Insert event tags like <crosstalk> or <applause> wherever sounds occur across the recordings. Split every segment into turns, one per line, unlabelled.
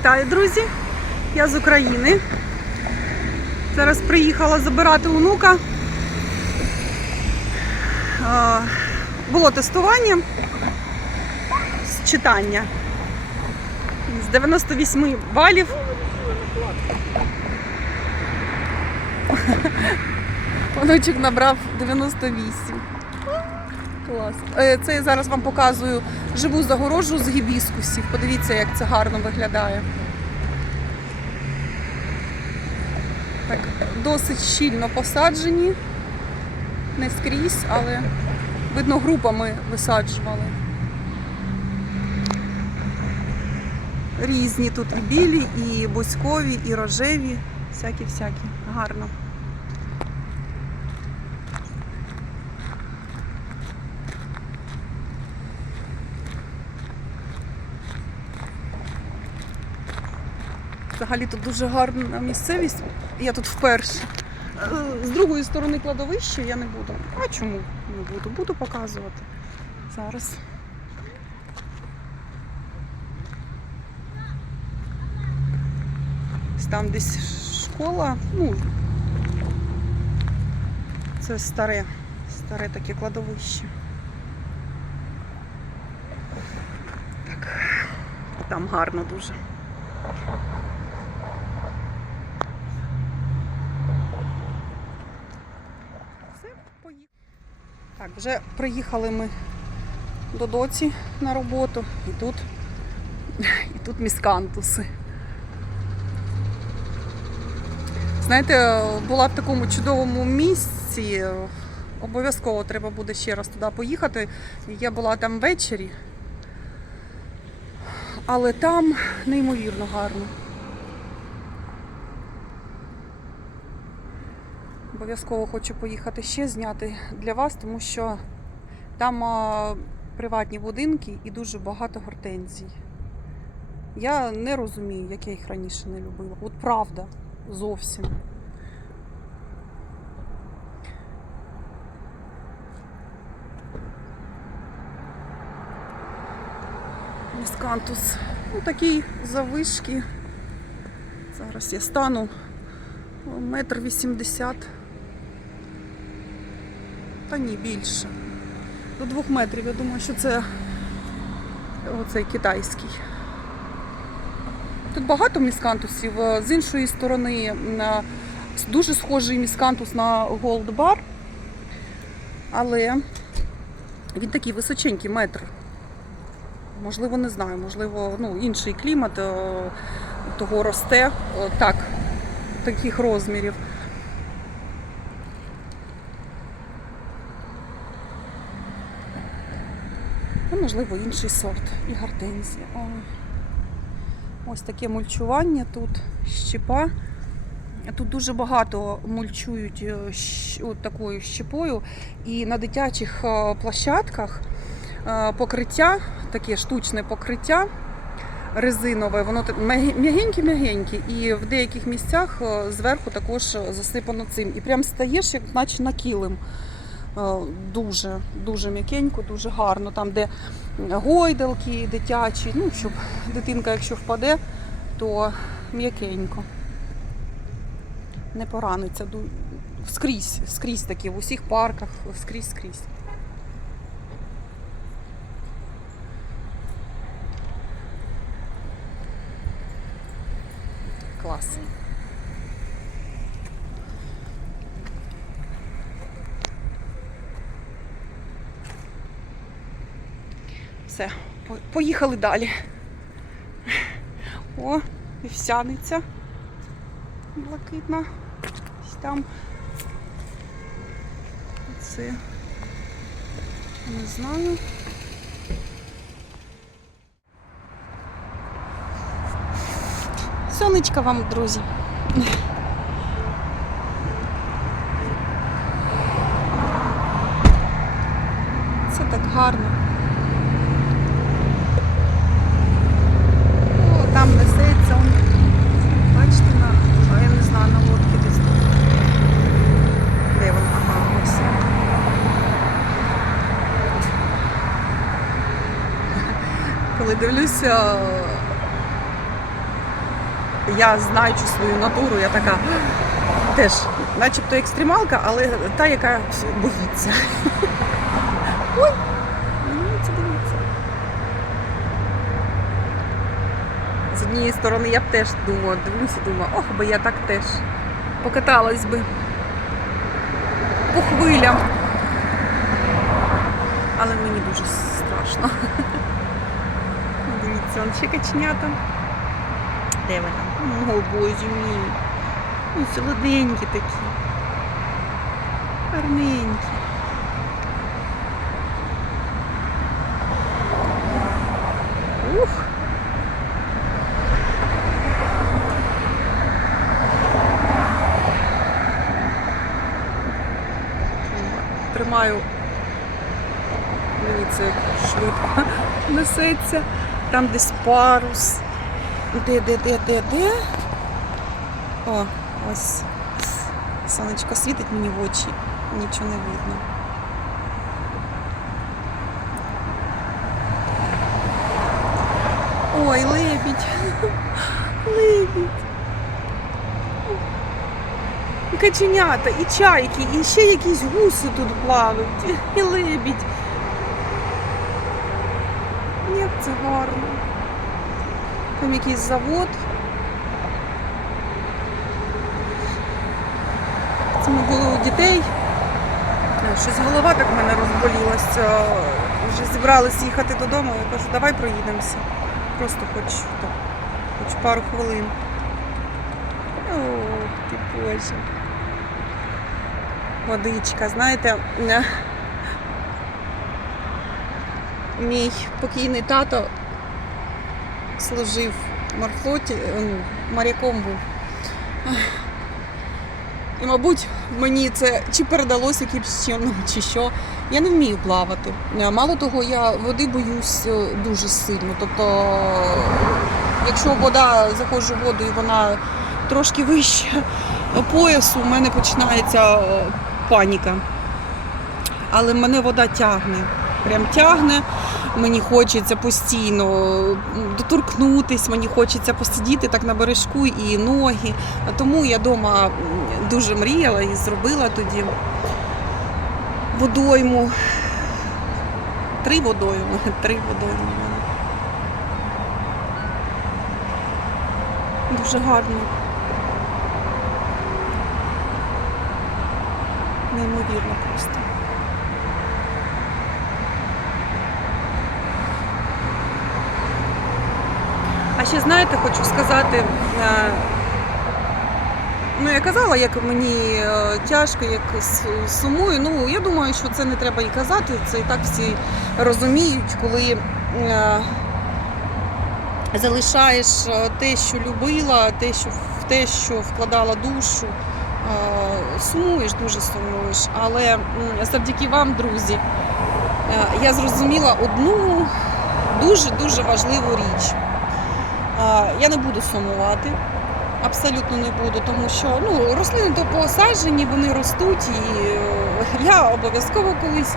Вітаю, друзі! Я з України. Зараз приїхала забирати онука. Було тестування з читання. З 98 балів. Онучок набрав 98. Клас. Е, Це я зараз вам показую живу загорожу з гібіскусів. Подивіться, як це гарно виглядає. Так, досить щільно посаджені. Не скрізь, але видно, групами висаджували. Різні тут і білі, і бузькові, і рожеві. Всякі-всякі. Гарно. Взагалі тут дуже гарна місцевість. Я тут вперше. Е, З другої сторони кладовища я не буду. А чому не буду? Буду показувати зараз. Там десь школа, ну це старе, старе таке кладовище. Так, там гарно дуже. Все, поїхали. Так, вже приїхали ми до доці на роботу і тут, <laughs> і тут міскантуси. Знаєте, була в такому чудовому місці. Обов'язково треба буде ще раз туди поїхати. Я була там ввечері, але там неймовірно гарно. Обов'язково хочу поїхати ще зняти для вас, тому що там а, приватні будинки і дуже багато гортензій. Я не розумію, як я їх раніше не любила. От правда, зовсім. Міскантус. Ну, такий завишки. Зараз я стану метр вісімдесят. Та ні, більше. До двох метрів. Я думаю, що це оцей китайський. Тут багато міскантусів. Е, З іншої сторони дуже схожий міскантус на Gold Bar. Але він такий височенький метр. Можливо, не знаю, можливо, ну, інший клімат е, того росте е, так, таких розмірів. Ну, можливо, інший сорт і гортензія. Ось таке мульчування тут, щепа. Тут дуже багато мульчують е, от такою щепою. І на дитячих е, площадках е, покриття, таке штучне покриття резинове, воно м'ягеньке-м'ягеньке. І в деяких місцях зверху також засипано цим. І прям стаєш, як наче на килим. Е, Дуже, дуже м'якенько, дуже гарно. Там, де гойдалки дитячі, ну, щоб дитинка, якщо впаде, то м'якенько. Не пораниться. Скрізь, скрізь такі, в усіх парках, скрізь, скрізь. Клас. Все, по- поїхали далі. О, вівсяниця блакитна. Ось там. Це не знаю. Сонечка вам, друзі. Це так гарно. О, там несеться. он. Бачите, на, а я не знаю, на лодці десь тут. Де вона? Ага, ось. Коли дивлюся я знаючи свою натуру, я така теж, начебто екстремалка, але та, яка боїться. Ой, мені це дивиться. З однієї сторони я б теж думала, дивлюся, думаю, ох, би я так теж покаталась би по хвилям. Але мені дуже страшно. Дивіться, он ще качнята. Де ви там? О, боже мій. Ну, солоденькі такі. Гарненькі. Ух. Тримаю. Мені це швидко <laughs> несеться. Там десь парус. Де, де, де, де, де? О, ось. Сонечко світить мені в очі, нічого не видно. Ой, лебідь. <laughs> Лебідь. І каченята, і чайки, і ще якісь гуси тут плавають, <laughs> і лебідь. Як це гарно. Там якийсь завод. Це ми були у дітей. Е, Щось голова так в мене розболілася. Вже зібралися їхати додому. Я кажу, давай проїдемося. Просто хоч так, хоч пару хвилин. Ох, ти боже. Водичка, знаєте, е, мій покійний тато служив в морфлоті, е, ну, моряком був. І, мабуть, мені це чи передалося якимось чином, чи що. Я не вмію плавати. Е, Мало того, я води боюсь е, дуже сильно. Тобто, якщо вода, заходжу в воду і вона трошки вище поясу, у мене починається е, паніка. Але мене вода тягне. Прям тягне. Мені хочеться постійно доторкнутись, мені хочеться посидіти так на бережку і ноги. Тому я вдома дуже мріяла і зробила тоді водойму. Три водойми. <laughs> Три водойми. Дуже гарно. Неймовірно просто. А ще знаєте, хочу сказати, е, ну я казала, як мені е, тяжко, як сумую. Ну я думаю, що це не треба і казати. Це і так всі розуміють, коли е, залишаєш те, що любила, те, що в те, що вкладала душу. Сумуєш, дуже сумуєш. Але завдяки вам, друзі, я зрозуміла одну дуже дуже важливу річ. Я не буду сумувати, абсолютно не буду, тому що ну, рослини то посаджені, вони ростуть, і е, я обов'язково колись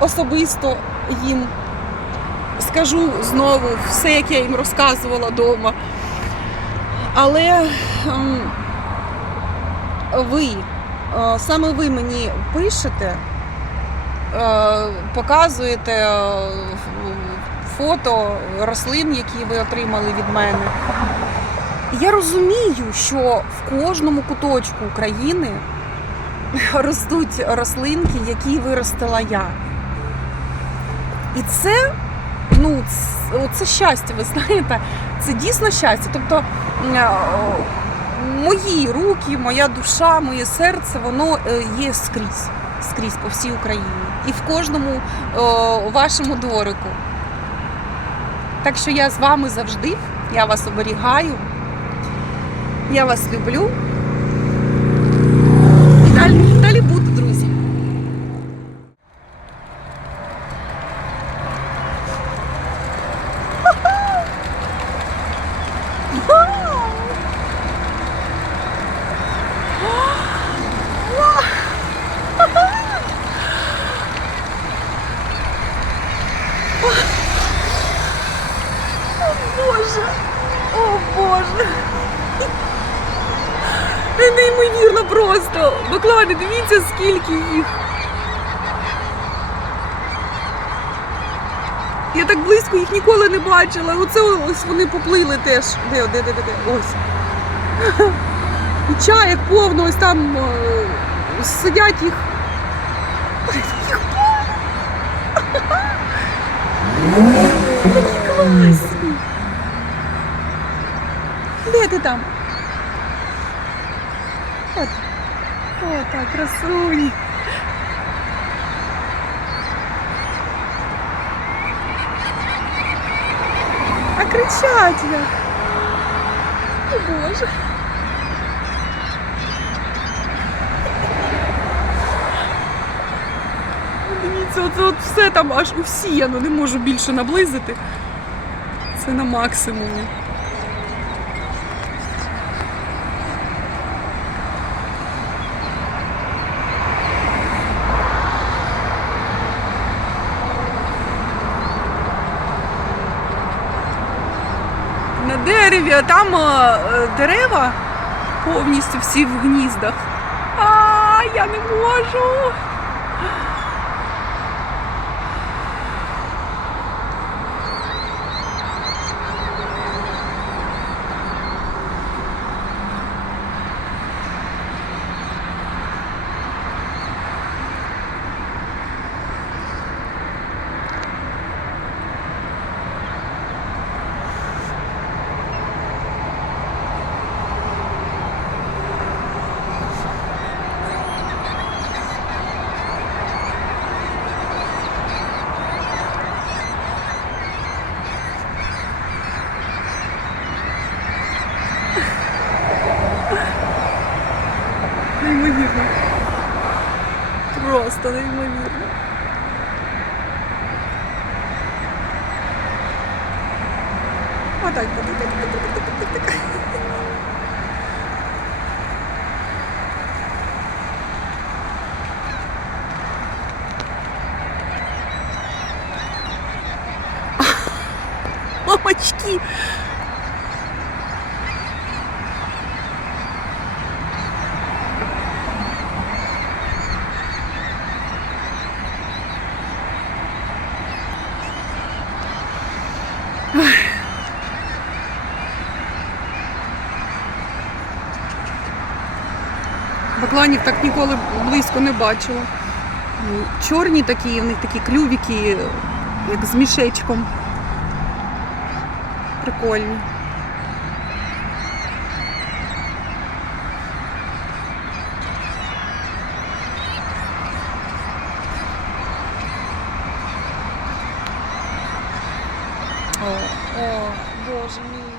особисто їм скажу знову все, як я їм розказувала вдома. Але ем, ви, е, саме ви мені пишете, е, показуєте фото рослин, які ви отримали від мене. Я розумію, що в кожному куточку України ростуть рослинки, які виростила я. І це, ну, це щастя, ви знаєте, це дійсно щастя. Тобто е, мої руки, моя душа, моє серце, воно е, є скрізь, скрізь по всій Україні. І в кожному о, вашому дворику. Так що я з вами завжди, я вас оберігаю, я вас люблю. І далі, далі буду, друзі. Боже. О Боже! Неймовірно просто! Баклани, дивіться, скільки їх! Я так близько їх ніколи не бачила. Оце ось вони поплили теж. Де, де, де, де, де? Ось. І чаєк повно, ось там е, сидять їх. Їх класні. Де ти там? От. Красуні. А кричать як. О Боже. Дивіться, оце от все там аж усіяно, не можу більше наблизити. Це на максимумі. На дереві, а там е, е, дерева повністю всі в гніздах. А, я не можу. Неймовірно. Просто неймовірно. Отак. Мамочки! Бакланів так ніколи близько не бачила. Ну, Чорні такі, в них такі клювіки, як з мішечком. Прикольні. О, о, боже мій.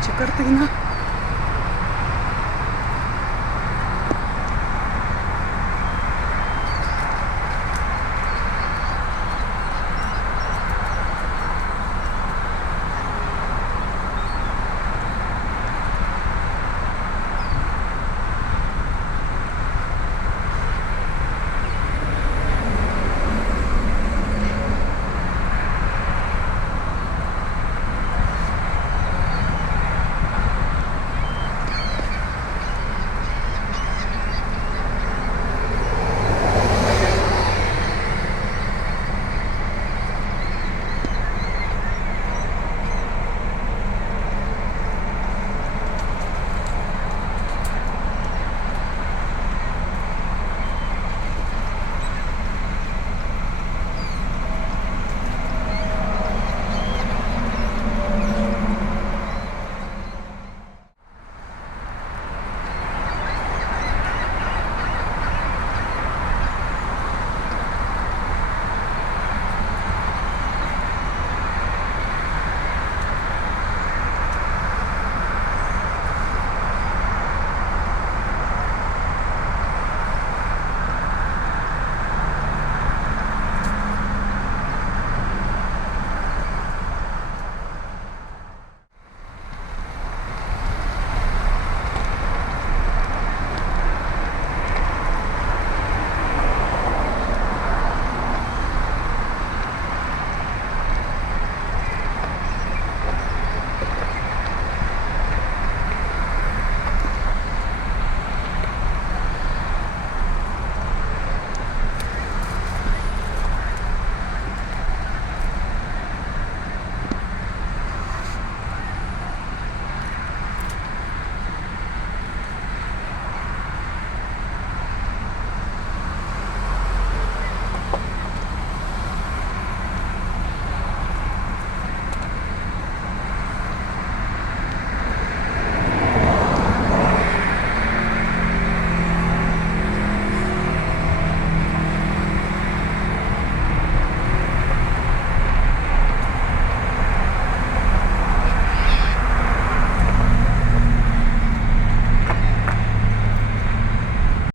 Наче картина.